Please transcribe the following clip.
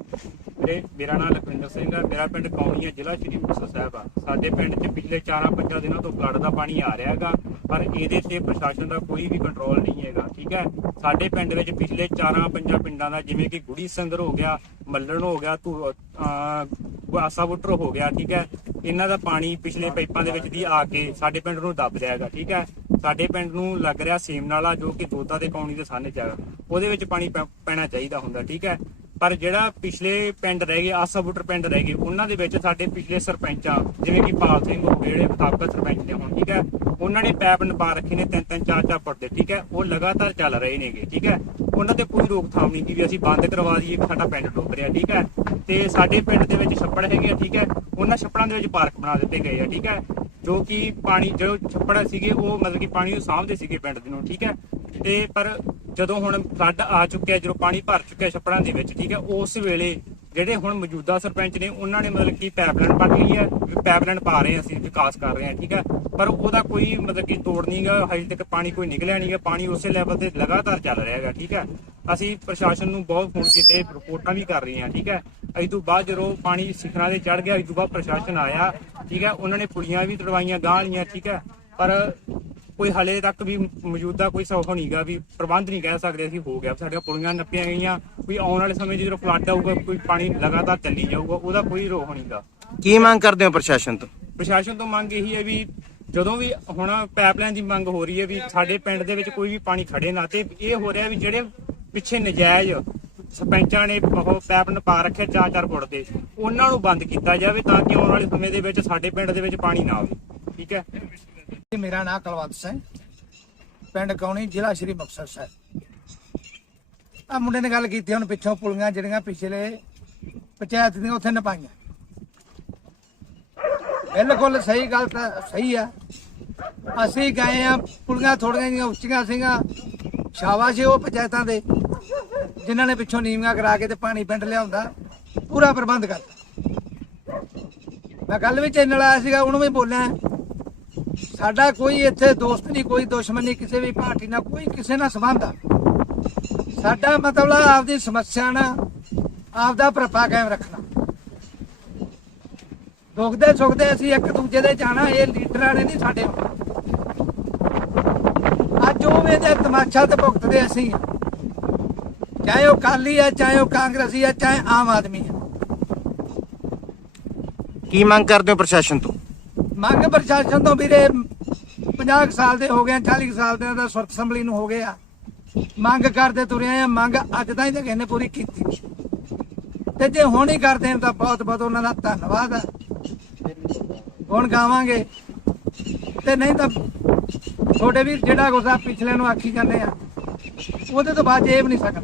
ਮੇਰੇ ਮੇਰਾ ਨਾਮ ਲਖਵਿੰਦਰ ਸਿੰਘ ਹੈ ਮੇਰਾ ਪਿੰਡ ਕੌਣੀਆ ਜ਼ਿਲ੍ਹਾ ਸ਼੍ਰੀ ਮੁਕਤਸਰ ਸਾਹਿਬ ਆ। ਸਾਡੇ ਪਿੰਡ 'ਚ ਪਿਛਲੇ 4-5 ਦਿਨਾਂ ਤੋਂ ਫਲੱਡ ਦਾ ਪਾਣੀ ਆ ਰਿਹਾ ਹੈਗਾ, ਪਰ ਇਹਦੇ ਤੇ ਪ੍ਰਸ਼ਾਸਨ ਦਾ ਕੋਈ ਵੀ ਕੰਟਰੋਲ ਨਹੀਂ ਹੈਗਾ, ਠੀਕ ਹੈ? ਸਾਡੇ ਪਿੰਡ ਵਿੱਚ ਪਿਛਲੇ 4-5 ਪਿੰਡਾਂ ਦਾ ਜਿਵੇਂ ਕਿ ਗੁੜੀ ਸੰਦਰ ਹੋ ਗਿਆ, ਮੱਲਣ ਹੋ ਗਿਆ, ਧੂ ਆਸਾ ਬੁੱਟਰ ਹੋ ਗਿਆ, ਠੀਕ ਹੈ? ਇਹਨਾਂ ਦਾ ਪਾਣੀ ਪਿਛਲੇ ਪਾਈਪਾਂ ਦੇ ਵਿੱਚ ਦੀ ਆ ਕੇ ਸਾਡੇ ਪਿੰਡ ਨੂੰ ਦੱਬ ਰਿਹਾ ਹੈਗਾ, ਠੀਕ ਹੈ? ਸਾਡੇ ਪਿੰਡ ਨੂੰ ਲੱਗ ਰਿਹਾ ਸੇਮ ਨਾਲਾ ਜੋ ਕਿ ਦੋਤਾ ਦੇ ਕੌਣੀ ਦੇ ਸਾਹਮਣੇ ਚ ਹੈਗਾ ਉਹਦੇ ਵਿੱਚ ਪਾਣੀ ਪੈ- ਪੈਣਾ ਚਾਹੀਦਾ ਹੁੰਦਾ, ਠੀਕ ਹੈ? ਪਰ ਜਿਹੜਾ ਪਿਛਲੇ ਪਿੰਡ ਰਹਿ ਗਏ, ਆਸਾ ਪਿੰਡ ਰਹਿ ਗਏ, ਉਹਨਾਂ ਦੇ ਵਿੱਚ ਸਾਡੇ ਪਿਛਲੇ ਸਰਪੰਚਾਂ, ਜਿਵੇਂ ਕਿ ਪਾਲ ਸਿੰਘ ਹੋ ਗਏ, ਜਿਹੜੇ ਸਾਬਕਾ ਸਰਪੰਚ ਨੇ ਹੁਣ, ਠੀਕ ਹੈ? ਉਹਨਾਂ ਨੇ ਪੈਪ ਨਪਾ ਰੱਖੇ ਨੇ, ਤਿੰਨ ਤਿੰਨ, ਚਾਰ ਚਾਰ ਫੁੱਟ ਦੇ, ਠੀਕ ਹੈ? ਉਹ ਲਗਾਤਾਰ ਚੱਲ ਰਹੇ ਨੇਗੇ, ਠੀਕ ਹੈ? ਉਹਨਾਂ ਤੇ ਕੋਈ ਰੋਕਥਾਮ ਨਹੀਂ ਕਿ ਵੀ ਅਸੀਂ ਬੰਦ ਕਰਵਾ ਦਈਏ, ਵੀ ਸਾਡਾ ਪਿੰਡ ਡੁੱਬ ਰਿਹਾ, ਠੀਕ ਹੈ? ਤੇ ਸਾਡੇ ਪਿੰਡ ਦੇ ਵਿੱਚ ਛੱਪੜ ਹੈਗੇ ਆ, ਠੀਕ ਹੈ? ਉਹਨਾਂ ਛੱਪੜਾਂ ਦੇ ਵਿੱਚ ਪਾਰਕ ਬਣਾ ਦਿੱਤੇ ਗਏ ਆ, ਠੀਕ ਹੈ? ਜੋ ਕਿ ਪਾਣੀ, ਜੋ ਛੱਪੜ ਸੀਗੇ, ਉਹ ਮਤਲਬ ਕਿ ਪਾਣੀ ਨੂੰ ਸਾਂਭਦੇ ਸੀਗੇ ਪਿੰਡ ਦੇ ਨੂੰ, ਠੀਕ ਹੈ? ਤੇ ਪਰ ਜਦੋਂ ਹੁਣ ਫਲੱਡ ਆ ਚੁੱਕਿਆ, ਜਦੋਂ ਪਾਣੀ ਭਰ ਚੁੱਕਿਆ ਛੱਪੜਾਂ ਦੇ ਵਿੱਚ, ਠੀਕ ਹੈ, ਉਸ ਵੇਲੇ ਜਿਹੜੇ ਹੁਣ ਮੌਜੂਦਾ ਸਰਪੰਚ ਨੇ, ਉਹਨਾਂ ਨੇ ਮਤਲਬ ਕਿ ਪਾਈਪਲਾਈਨ ਪਾ ਲਈ ਹੈ ਪਾਈਪਲਾਈਨ ਪਾ ਰਹੇ ਅਸੀਂ, ਵਿਕਾਸ ਕਰ ਰਹੇ ਹਾਂ, ਠੀਕ ਹੈ। ਪਰ ਉਹਦਾ ਕੋਈ ਮਤਲਬ ਕਿ ਤੋੜ ਨਹੀਂਗਾ ਹਜੇ ਤੱਕ ਪਾਣੀ ਕੋਈ ਨਿਕਲਿਆ ਨਹੀਂਗਾ ਪਾਣੀ ਉਸੇ ਲੈਵਲ ਤੇ ਲਗਾਤਾਰ ਚੱਲ ਰਿਹਾ ਹੈਗਾ, ਠੀਕ ਹੈ। ਅਸੀਂ ਪ੍ਰਸ਼ਾਸਨ ਨੂੰ ਬਹੁਤ ਫੋਨ ਕੀਤੇ, ਰਿਪੋਰਟਾਂ ਵੀ ਕਰ ਰਹੇ ਹਾਂ ਠੀਕ ਹੈ। ਅਜ ਤੋਂ ਬਾਅਦ ਜਦੋਂ ਪਾਣੀ ਸਿਖਰਾਂ ਤੇ ਚੜ ਗਿਆ ਅਜ ਤੋਂ ਬਾਅਦ ਪ੍ਰਸ਼ਾਸਨ ਆਇਆ, ਠੀਕ ਹੈ, ਉਹਨਾਂ ਨੇ ਪੁਲੀਆਂ ਵੀ ਤੜਵਾਈਆਂ ਗਾਂ ਲੀਆਂ, ਠੀਕ ਹੈ। ਪਰ ਕੋਈ ਹਲੇ ਤੱਕ ਵੀ ਮੌਜੂਦਾ ਕੋਈ ਸੌਖ ਨਹੀਂਗਾ ਵੀ ਪ੍ਰਬੰਧ ਨਹੀਂ ਕਹਿ ਸਕਦੇ ਅਸੀਂ ਹੋ ਗਿਆ। ਸਾਡੀਆਂ ਪੁਲੀਆਂ ਨੱਪੀਆਂ ਗਈਆਂ ਕੋਈ ਆਉਣ ਵਾਲੇ ਸਮੇਂ 'ਚ ਜਦੋਂ ਫਲੱਡ ਆਊਗਾ ਕੋਈ ਪਾਣੀ ਲਗਾਤਾਰ ਚੱਲੀ ਜਾਊਗਾ ਉਹਦਾ ਕੋਈ ਰੋਹ ਨਹੀਂਗਾ ਕੀ ਮੰਗ ਕਰਦੇ ਹੋ ਪ੍ਰਸ਼ਾਸਨ ਤੋਂ? ਪ੍ਰਸ਼ਾਸਨ ਤੋਂ ਮੰਗ ਇਹੀ ਹੈ ਵੀ ਜਦੋਂ ਵੀ ਹੁਣ ਪਾਈਪਲਾਈਨ ਦੀ ਮੰਗ ਹੋ ਰਹੀ ਹੈ ਵੀ ਸਾਡੇ ਪਿੰਡ ਦੇ ਵਿੱਚ ਕੋਈ ਵੀ ਪਾਣੀ ਖੜੇ ਨਾ ਤੇ ਇਹ ਹੋ ਰਿਹਾ ਵੀ ਜਿਹੜੇ ਪਿੱਛੇ ਨਜਾਇਜ਼ ਸਰਪੰਚਾਂ ਨੇ ਉਹ ਪੈਪ ਪਾ ਰੱਖੇ ਚਾਰ ਚਾਰ ਫੁੱਟ ਦੇ ਉਹਨਾਂ ਨੂੰ ਬੰਦ ਕੀਤਾ ਜਾਵੇ ਤਾਂ ਕਿ ਆਉਣ ਵਾਲੇ ਸਮੇਂ ਦੇ ਵਿੱਚ ਸਾਡੇ ਪਿੰਡ ਦੇ ਵਿੱਚ ਪਾਣੀ ਨਾ ਆਵੇ। ਠੀਕ ਹੈ? ਮੇਰਾ ਨਾਮ ਕਲਵੰਤ ਸਿੰਘ, ਪਿੰਡ ਕੌਣੀ, ਜ਼ਿਲ੍ਹਾ ਸ਼੍ਰੀ ਮੁਕਤਸਰ ਸਾਹਿਬ। ਆ ਮੁੰਡੇ ਨੇ ਗੱਲ ਕੀਤੀ, ਹੁਣ ਪਿੱਛੋਂ ਪੁਲੀਆਂ ਜਿਹੜੀਆਂ ਪਿਛਲੇ ਪੰਚਾਇਤ ਦੀਆਂ ਉੱਥੇ ਨਪਾਈਆਂ ਬਿਲਕੁਲ ਸਹੀ ਗੱਲ ਤਾਂ ਸਹੀ ਆ। ਅਸੀਂ ਗਏ ਆ, ਪੁਲੀਆਂ ਥੋੜੀਆਂ ਜਿਹੀਆਂ ਉੱਚੀਆਂ ਸੀਗੀਆਂ, ਸ਼ਾਬਾਸ਼ ਏ ਉਹ ਪੰਚਾਇਤਾਂ ਦੇ, ਜਿਨ੍ਹਾਂ ਨੇ ਪਿੱਛੋਂ ਨੀਵੀਆਂ ਕਰਾ ਕੇ ਤੇ ਪਾਣੀ ਪਿੰਡ ਲਿਆਉਂਦਾ, ਪੂਰਾ ਪ੍ਰਬੰਧ ਕਰਤਾ। ਮੈਂ ਕੱਲ ਵੀ ਚੈਨਲ ਆਇਆ ਸੀਗਾ, ਉਹਨੂੰ ਵੀ ਬੋਲਿਆ ਸਾਡਾ ਕੋਈ ਇੱਥੇ ਦੋਸਤ ਨਹੀਂ, ਕੋਈ ਦੁਸ਼ਮਣ ਨਹੀਂ, ਕਿਸੇ ਵੀ ਪਾਰਟੀ ਨਾਲ ਕੋਈ ਕਿਸੇ ਨਾਲ ਸੰਬੰਧ ਆ। ਸਾਡਾ ਮਤਲਬ ਆਪਦੀ ਸਮੱਸਿਆ ਨਾਲ ਆਪਦਾ ਭਰਪਾ ਕਾਇਮ ਰੱਖਣਾ। ਦੁਖਦੇ ਸੁਖਦੇ ਅਸੀਂ ਇੱਕ ਦੂਜੇ ਦੇ ਜਾਣਾ, ਇਹ ਲੀਡਰਾਂ ਨੇ ਨਹੀਂ ਸਾਡੇ ਅੱਜ ਉਹ ਇਹਦੇ ਤਮਾਸ਼ਾ ਤੇ ਭੁਗਤਦੇ ਅਸੀਂ ਚਾਹੇ ਉਹ ਕਾਲੀ ਆ, ਚਾਹੇ ਉਹ ਕਾਂਗਰਸੀ ਆ, ਚਾਹੇ ਆਮ ਆਦਮੀ ਆ। ਕੀ ਮੰਗ ਕਰਦੇ ਹੋ ਪ੍ਰਸ਼ਾਸਨ ਤੋਂ? ਮੰਗ ਪ੍ਰਸ਼ਾਸਨ ਤੋਂ ਵੀਰੇ 50 ਕੁ ਸਾਲ ਦੇ ਹੋ ਗਏ ਆ, 40 ਕੁ ਸਾਲ ਦੇ ਦਾ ਸੁਰਤ ਸੰਭਲੀ ਨੂੰ ਹੋ ਗਏ ਆ। ਮੰਗ ਕਰਦੇ ਤੁਰੇ ਆ ਮੰਗ ਅੱਜ ਤਾਈਂ ਤਾਂ ਕਿਸੇ ਨੇ ਪੂਰੀ ਕੀਤੀ ਤੇ ਜੇ ਹੁਣ ਹੀ ਕਰਦੇ ਤਾਂ ਬਹੁਤ ਬਹੁਤ ਉਹਨਾਂ ਦਾ ਧੰਨਵਾਦ ਆ। ਹੁਣ ਗਾਵਾਂਗੇ। ਤੇ ਨਹੀਂ ਤਾਂ ਛੋਟੇ ਵੀਰ ਜਿਹੜਾ ਗੁੱਸਾ ਪਿਛਲੇ ਨੂੰ ਆਖੀ ਜਾਂਦੇ ਆ ਉਹਦੇ ਤੋਂ ਬਾਅਦ ਜੇਬ ਨਹੀਂ ਸਕਦਾ।